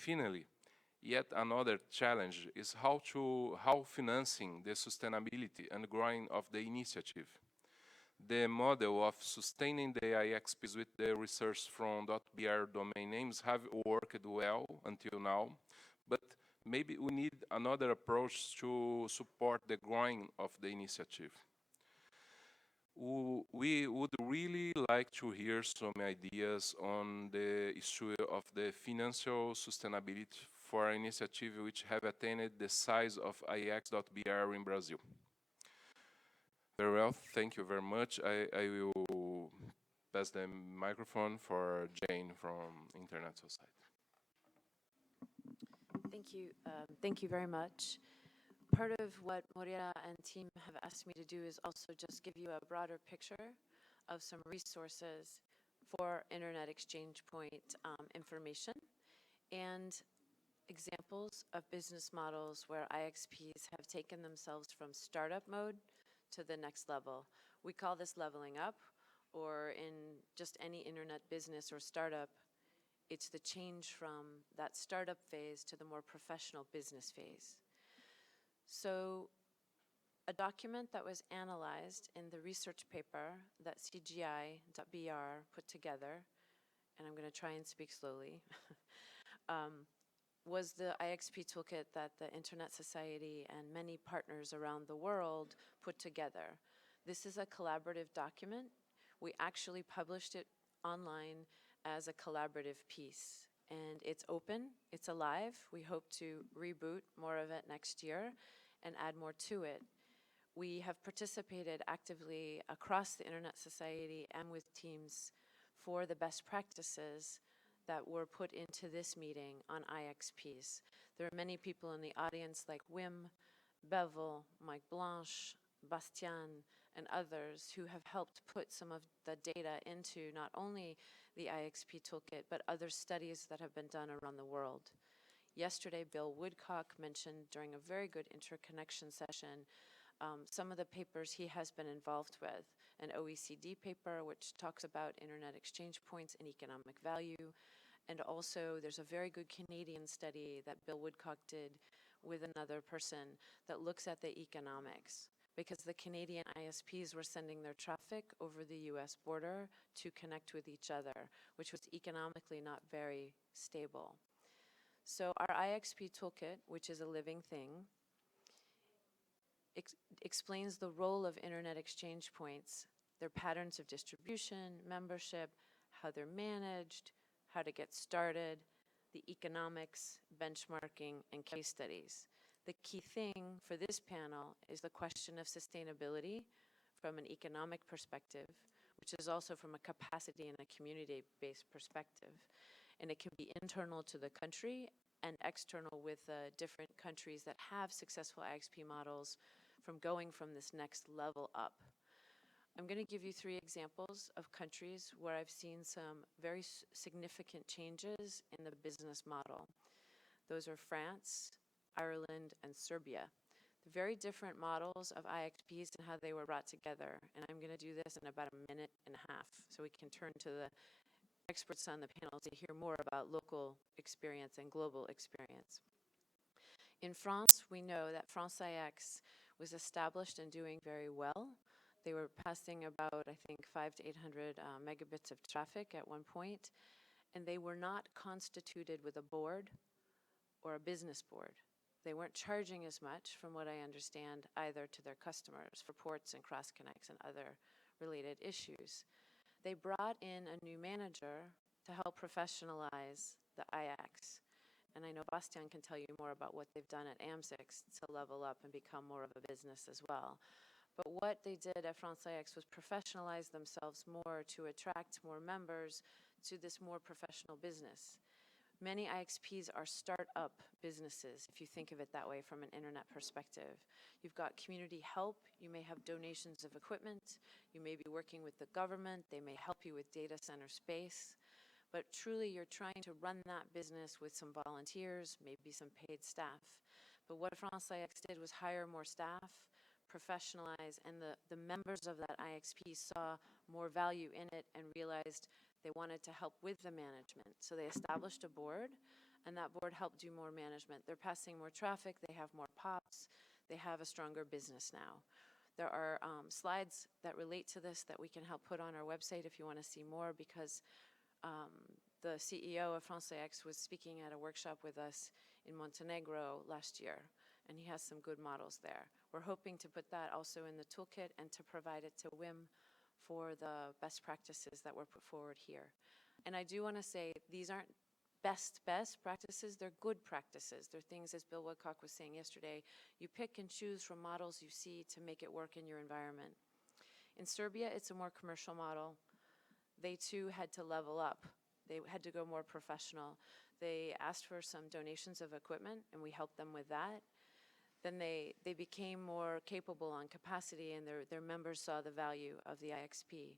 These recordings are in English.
Finally, yet another challenge is how financing the sustainability and growing of the initiative. The model of sustaining the IXPs with the research from .br domain names have worked well until now, but maybe we need another approach to support the growing of the initiative. We would really like to hear some ideas on the issue of the financial sustainability for an initiative which have attained the size of IX.br in Brazil. Very well, thank you very much. I will pass the microphone for Jane from Internet Society. Thank you very much. Part of what Moreira and team have asked me to do is also just give you a broader picture of some resources for Internet Exchange Point information and examples of business models where IXPs have taken themselves from startup mode to the next level. We call this leveling up, or in just any internet business or startup, it's the change from that startup phase to the more professional business phase. So a document that was analyzed in the research paper that CGI.br put together, and I'm going to try and speak slowly, was the IXP toolkit that the Internet Society and many partners around the world put together. This is a collaborative document. We actually published it online as a collaborative piece, and it's open, it's alive. We hope to reboot more of it next year and add more to it. We have participated actively across the Internet Society and with teams for the best practices that were put into this meeting on IXPs. There are many people in the audience like Wim, Bevel, Mike Blanche, Bastian, and others who have helped put some of the data into not only the IXP toolkit, but other studies that have been done around the world. Yesterday, Bill Woodcock mentioned during a very good interconnection session some of the papers he has been involved with. An OECD paper which talks about internet exchange points and economic value. And also there's a very good Canadian study that Bill Woodcock did with another person that looks at the economics, because the Canadian ISPs were sending their traffic over the US border to connect with each other, which was economically not very stable. So our IXP toolkit, which is a living thing, explains the role of internet exchange points, their patterns of distribution, membership, how they're managed, how to get started, the economics, benchmarking, and case studies. The key thing for this panel is the question of sustainability from an economic perspective, which is also from a capacity and a community-based perspective. And it can be internal to the country and external with different countries that have successful IXP models from going from this next level up. I'm going to give you 3 examples of countries where I've seen some very significant changes in the business model. Those are France, Ireland, and Serbia. The very different models of IXPs and how they were brought together. And I'm going to do this in about a minute and a half, so we can turn to the experts on the panel to hear more about local experience and global experience. In France, we know that France IX was established and doing very well. They were passing about, I think, 500 to 800 megabits of traffic at one point, and they were not constituted with a board or a business board. They weren't charging as much, from what I understand, either to their customers for ports and cross connects and other related issues. They brought in a new manager to help professionalize the IX. And I know Bastian can tell you more about what they've done at AM6 to level up and become more of a business as well. But what they did at France IX was professionalize themselves more to attract more members to this more professional business. Many IXPs are start-up businesses, if you think of it that way from an internet perspective. You've got community help, you may have donations of equipment, you may be working with the government, they may help you with data center space, but truly you're trying to run that business with some volunteers, maybe some paid staff. But what France IX did was hire more staff, professionalize, and the members of that IXP saw more value in it and realized they wanted to help with the management. So they established a board, And that board helped do more management. They're passing more traffic, they have more POPs, they have a stronger business now. There are slides that relate to this that we can help put on our website if you want to see more, because the CEO of France X was speaking at a workshop with us in Montenegro last year, and he has some good models there. We're hoping to put that also in the toolkit and to provide it to WIM for the best practices that were put forward here. And I do want to say, these aren't best practices, they're good practices. They're things, as Bill Woodcock was saying yesterday, you pick and choose from models you see to make it work in your environment. In Serbia, it's a more commercial model. They too had to level up. They had to go more professional. They asked for some donations of equipment, and we helped them with that. Then they became more capable on capacity, and their members saw the value of the IXP.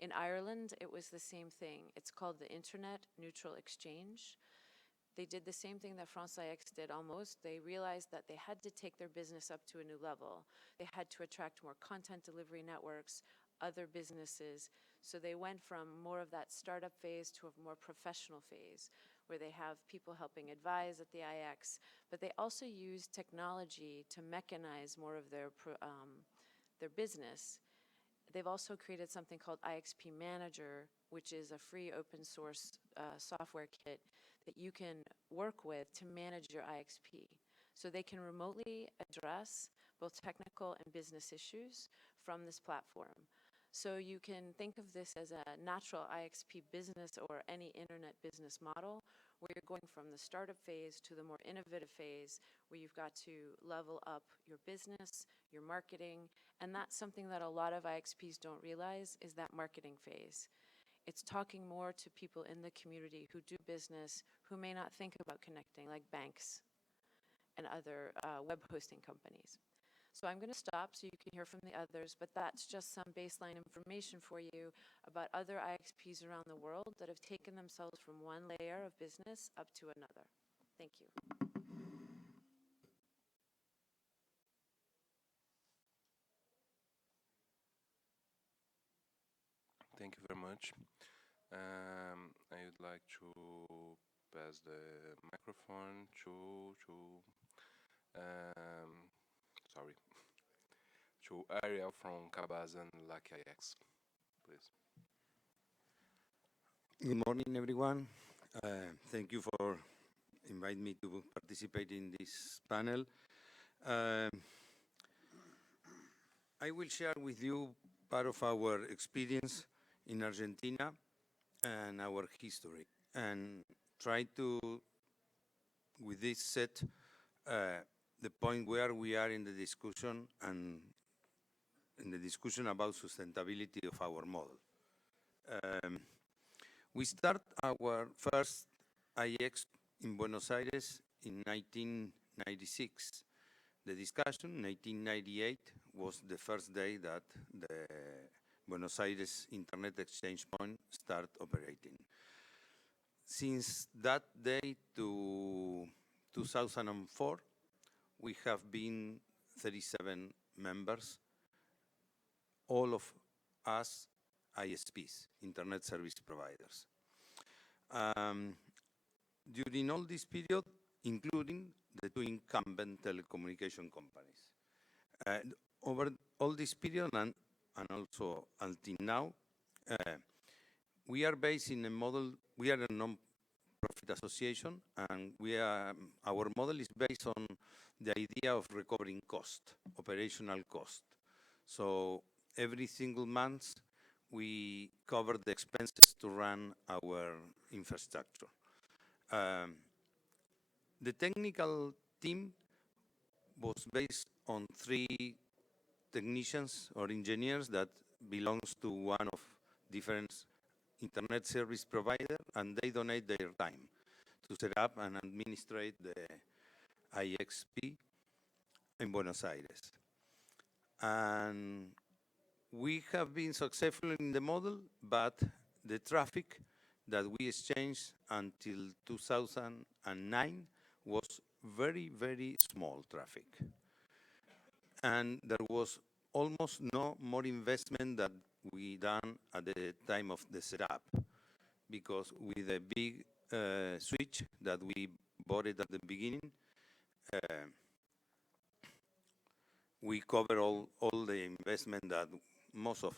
In Ireland, it was the same thing. It's called the Internet Neutral Exchange. They did the same thing that France IX did almost. They realized that they had to take their business up to a new level. They had to attract more content delivery networks, other businesses. So they went from more of that startup phase to a more professional phase, where they have people helping advise at the IX, but they also use technology to mechanize more of their business. They've also created something called IXP Manager, which is a free open source software kit that you can work with to manage your IXP. So they can remotely address both technical and business issues from this platform. So you can think of this as a natural IXP business or any internet business model, where you're going from the startup phase to the more innovative phase, where you've got to level up your business, your marketing, and that's something that a lot of IXPs don't realize, is that marketing phase. It's talking more to people in the community who do business, who may not think about connecting, like banks and other web hosting companies. So I'm going to stop so you can hear from the others, but that's just some baseline information for you about other IXPs around the world that have taken themselves from one layer of business up to another. Thank you. Thank you very much. I would like to pass the microphone sorry, to Ariel from Cabazan LACIX, please. Good morning, everyone. Thank you for inviting me to participate in this panel. I will share with you part of our experience in Argentina and our history, and try to, with this set, the point where we are in the discussion and in the discussion about sustainability of our model. We start our first IX in Buenos Aires in 1996. The discussion, 1998, was the first day that the Buenos Aires Internet Exchange Point started operating. Since that day to 2004, we have been 37 members, all of us ISPs, Internet Service Providers. During all this period, including the two incumbent telecommunication companies. Over all this period and also until now, we are based in a model, we are a non-profit association, and our model is based on the idea of recovering cost, operational cost. So every single month, we cover the expenses to run our infrastructure. The technical team was based on 3 technicians or engineers that belongs to one of different internet service provider, and they donate their time to set up and administrate the IXP in Buenos Aires. And we have been successful in the model, but the traffic that we exchanged until 2009 was very, very small traffic. And there was almost no more investment that we done at the time of the setup, because with a big switch that we bought it at the beginning. Uh, we cover all the investment that most of